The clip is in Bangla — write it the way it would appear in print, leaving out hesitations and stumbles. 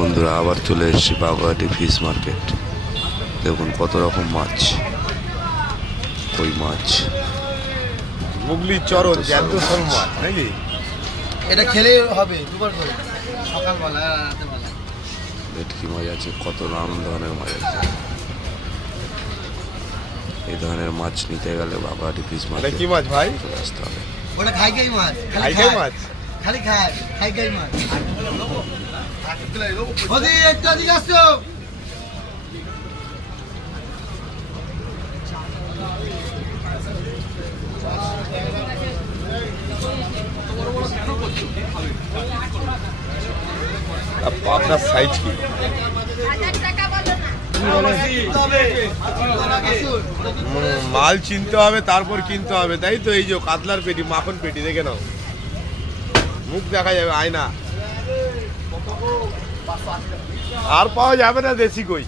বন্ধুরা আবার চলে এসেছি বাগুইআটি ফিশ মার্কেট। দেখুন কত রকম মাছ, কই মাছ, মুগলি চরণ জ্যান্ত শোল মাছ নাকি? এটা খেলে হবে দুবার করে, সকালবেলা আর রাতেবেলা। ভেটকি মাছ আছে, কত নানান ধরনের মাছ আছে। এই ধরনের মাছ নিতে গেলে বাগুইআটি ফিশ মার্কেট কি মাছ ভাই? চলে আসতে হবে। ওটা খাইকাই মাছ, খাইকাই মাছ খালি খায় খাইকাই মাছ। ওদি একটা দিকে আসছো। আপনার সাইজ কি? মাল চিনতে হবে তারপর কিনতে হবে, তাই তো? এই যে কাতলার পেটি, মাখন পেটি, দেখে নাও, মুখ দেখা যাবে আয়না। আর পাওয়া যাবে না দেশি কই।